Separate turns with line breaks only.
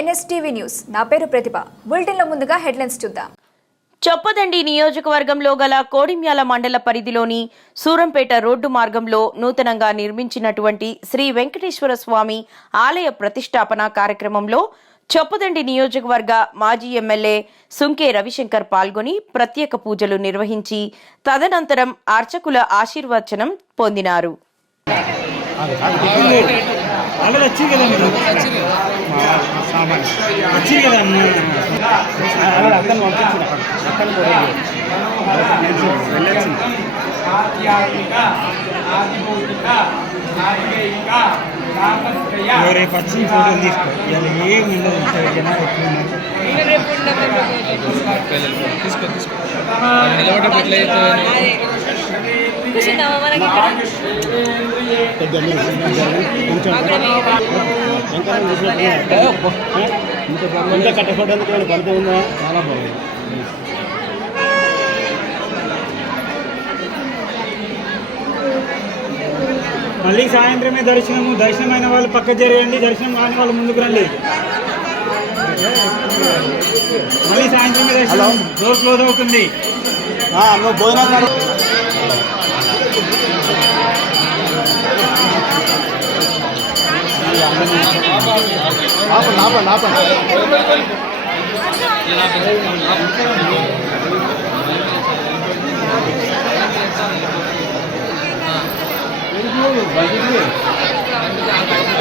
NSTV news. నా పేరు ప్రతిభ. బులెటిన్లో ముందుగా హెడ్లైన్స్ చూద్దాం.
చొప్పదండి నియోజకవర్గంలో గల కోడిమ్యాల మండల పరిధిలోని సూరంపేట రోడ్డు మార్గంలో నూతనంగా నిర్మించినటువంటి శ్రీ వెంకటేశ్వర స్వామి ఆలయ ప్రతిష్టాపన కార్యక్రమంలో చొప్పదండి నియోజకవర్గ మాజీ ఎమ్మెల్యే సుంకే రవిశంకర్ పాల్గొని ప్రత్యేక పూజలు నిర్వహించి తదనంతరం అర్చకుల ఆశీర్వచనం పొందినారు.
ఆల్రెడీ వచ్చింది కదా మీరు? సామాన్ వచ్చింది కదా అక్కని పంపించిన అక్కని కూడా వెళ్ళొచ్చింది ఇవాళ రేపు వచ్చింది ఫోటోలు తీసుకో ఇవాళ ఏం ఉండదు జనాలు ఎక్కువ ఉందా చాలా బాగుంది మళ్ళీ సాయంత్రమే దర్శనము దర్శనమైన వాళ్ళు పక్క జరగండి దర్శనం కాని వాళ్ళు ముందుకు రండి. మళ్ళీ సాయంత్రమే దర్శనం. డోర్ క్లోజ్ అవుతుంది.
నువ్వు భోజనం ఆపండి ఆపండి ఆపండి